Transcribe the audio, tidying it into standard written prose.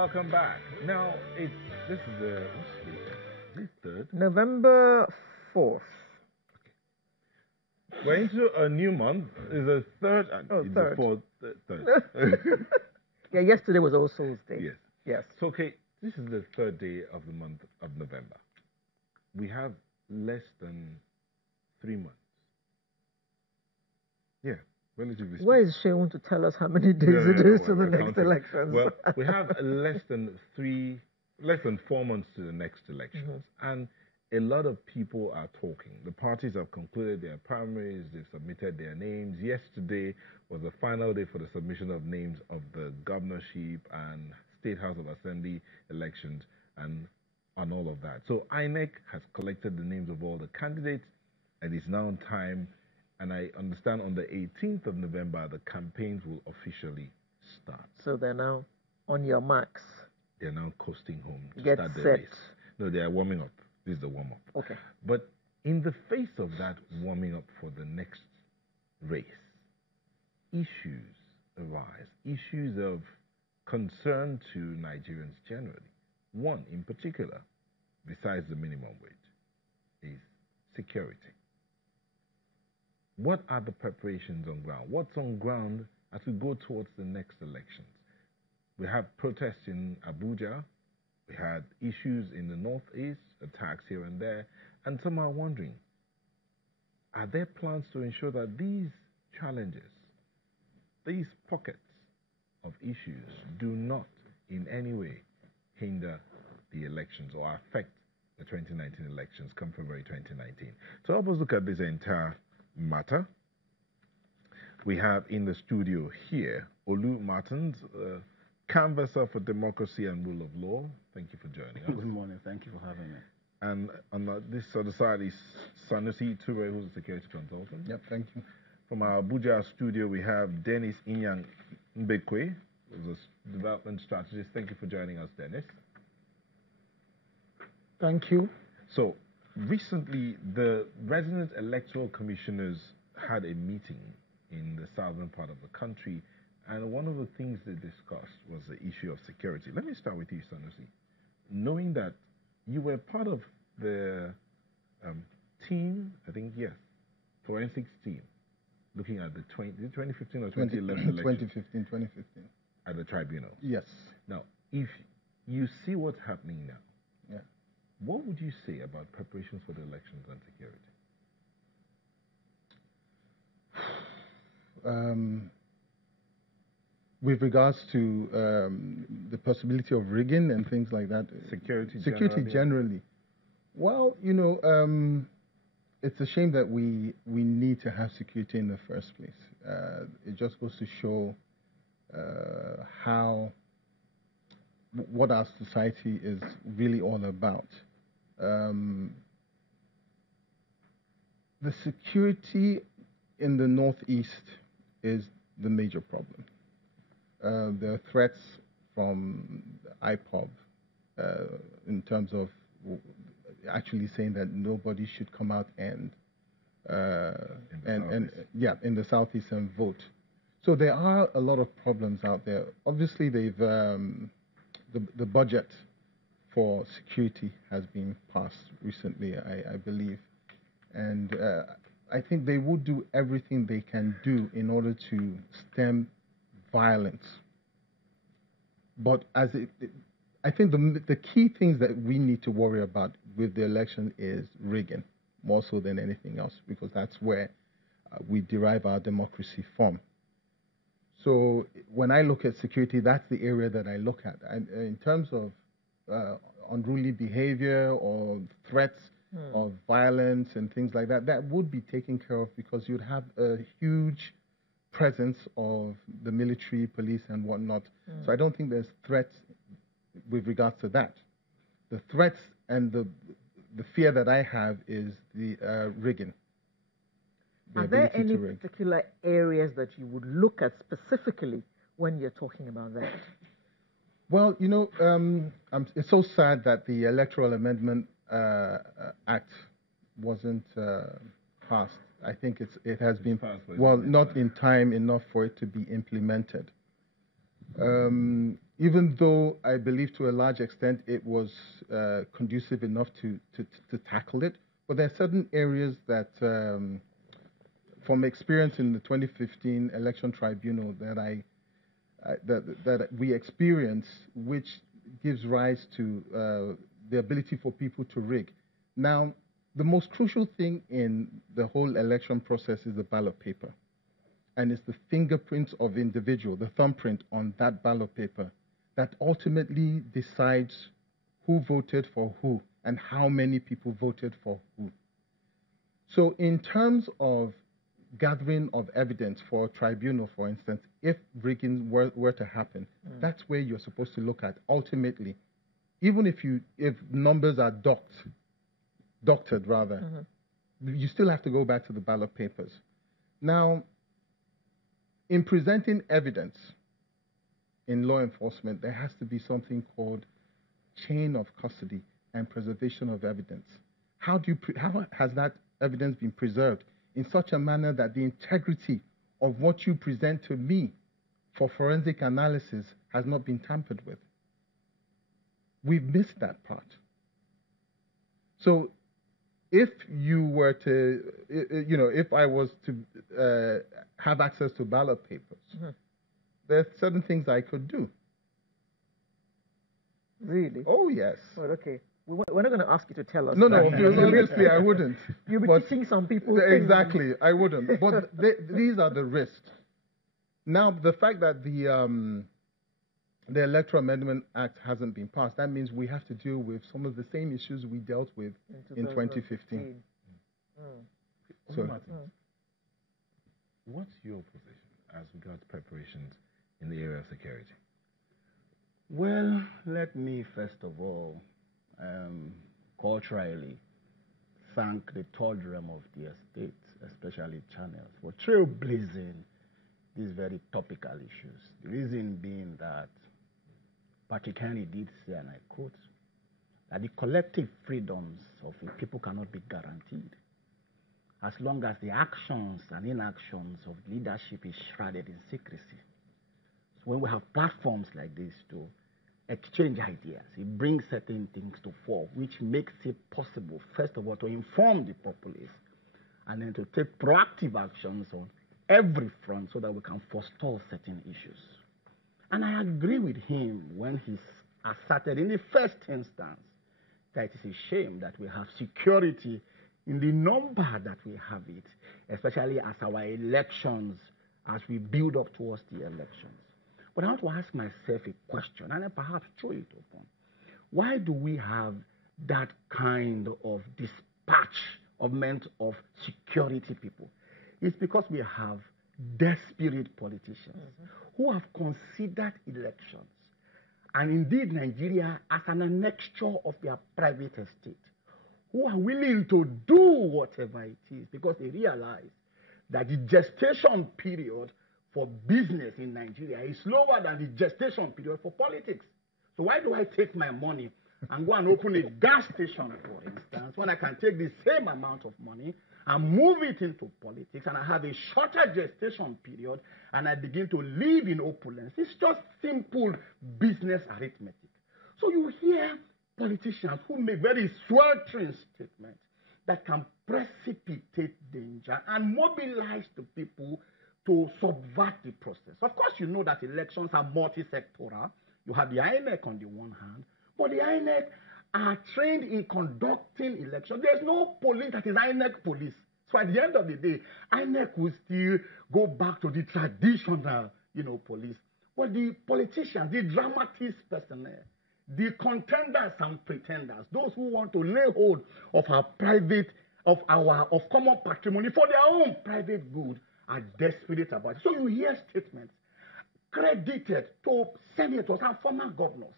Welcome back. Now this is the what's the date? This third. November 4th. We're into a new month. It's the third and it's third. the fourth. Third. Yeah, yesterday was All Souls Day. Yes. Yes. So okay, this is the third day of the month of November. We have less than 3 months. Yeah, relatively speaking. Where is Sheon to tell us how many days it is to the next elections? Well, we have less than 4 months to the next elections, and a lot of people are talking. The parties have concluded their primaries, they've submitted their names. Yesterday was the final day for the submission of names of the governorship and State House of Assembly elections and all of that. So INEC has collected the names of all the candidates, and it's now time. And I understand on the 18th of November, the campaigns will officially start. So they're now on your marks. They're now coasting home to Get start the set. race. No, they are warming up. This is the warm-up. Okay. But in the face of that warming up for the next race, issues arise, issues of concern to Nigerians generally. One in particular, besides the minimum wage, is security. What are the preparations on ground? What's on ground as we go towards the next elections? We have protests in Abuja. We had issues in the northeast, attacks here and there, and some are wondering, are there plans to ensure that these challenges, these pockets of issues do not in any way hinder the elections or affect the 2019 elections come February 2019? To help us look at this entire matter, we have in the studio here Olu Martins, canvasser for democracy and rule of law. Thank you for joining us. Good morning. Thank you for having me. And on this other side is Sanusi Ture, who's a security consultant. Yep, thank you. From our Abuja studio, we have Dennis Inyang Mbekwe, who's a development strategist. Thank you for joining us, Dennis. Thank you. So, recently, the resident electoral commissioners had a meeting in the southern part of the country, and one of the things they discussed was the issue of security. Let me start with you, Sanusi. Knowing that you were part of the team, I think, yes, forensics team, looking at the 2015 or 2011 election. 2015. At the tribunal. Yes. Now, if you see what's happening now, yeah, what would you say about preparations for the elections and security? With regards to the possibility of rigging and things like that. Security generally. Well, you know, it's a shame that we need to have security in the first place. It just goes to show what our society is really all about. The security in the Northeast is the major problem. There are threats from IPOB in terms of actually saying that nobody should come out and in the Southeast and vote. So there are a lot of problems out there. Obviously, they've the budget for security has been passed recently, I believe, and I think they will do everything they can do in order to stem violence. But I think the key things that we need to worry about with the election is rigging, more so than anything else, because that's where we derive our democracy from. So when I look at security, that's the area that I look at. And in terms of unruly behavior or threats of violence and things like that, that would be taken care of because you'd have a huge presence of the military, police, and whatnot. So I don't think there's threats with regards to that. The threats and the fear that I have is the rigging. Are there any particular areas that you would look at specifically when you're talking about that? Well, you know, it's so sad that the Electoral Amendment Act wasn't passed. I think it has been, well, not in time enough for it to be implemented. Even though I believe to a large extent it was conducive enough to tackle it, but there are certain areas that, from experience in the 2015 election tribunal, that that we experience, which gives rise to the ability for people to rig. Now, the most crucial thing in the whole election process is the ballot paper. And it's the fingerprints of individual, the thumbprint on that ballot paper, that ultimately decides who voted for who and how many people voted for who. So in terms of gathering of evidence for a tribunal, for instance, if rigging were to happen, that's where you're supposed to look at ultimately. Even if numbers are doctored rather, you still have to go back to the ballot papers. Now, in presenting evidence in law enforcement, there has to be something called chain of custody and preservation of evidence. How has that evidence been preserved in such a manner that the integrity of what you present to me for forensic analysis has not been tampered with? We've missed that part. So if you were to, if I was to have access to ballot papers, there are certain things I could do. Really? Oh, yes. Well, okay. We're not going to ask you to tell us. No, obviously I wouldn't. You'll be teaching some people Exactly, things. I wouldn't. But these are the risks. Now, the fact that the Electoral Amendment Act hasn't been passed, that means we have to deal with some of the same issues we dealt with in 2015. So, what's your position as regards preparations in the area of security? Well, let me first of all, culturally, thank the third realm of the estate, especially channels, for trailblazing these very topical issues. The reason being that Patrick Henry did say, and I quote, that the collective freedoms of a people cannot be guaranteed as long as the actions and inactions of leadership is shrouded in secrecy. So when we have platforms like this to exchange ideas, it brings certain things to fore, which makes it possible, first of all, to inform the populace, and then to take proactive actions on every front so that we can forestall certain issues. And I agree with him when he asserted in the first instance that it is a shame that we have security in the number that we have it, especially as our elections, as we build up towards the elections. But I want to ask myself a question, and then perhaps throw it open. Why do we have that kind of dispatchment of security people? It's because we have desperate politicians who have considered elections, and indeed Nigeria, as an annexure of their private estate, who are willing to do whatever it is because they realize that the gestation period for business in Nigeria is lower than the gestation period for politics. So why do I take my money and go and open a gas station, for instance, when I can take the same amount of money and move it into politics, and I have a shorter gestation period, and I begin to live in opulence? It's just simple business arithmetic. So you hear politicians who make very sweltering statements that can precipitate danger and mobilize the people to subvert the process. Of course, you know that elections are multi-sectoral. You have the INEC on the one hand, but the INEC are trained in conducting elections. There's no police that is INEC police. So at the end of the day, INEC will still go back to the traditional, police. But the politicians, the dramatist personnel, the contenders and pretenders, those who want to lay hold of our of common patrimony for their own private good, are desperate about it. So you hear statements credited to senators and former governors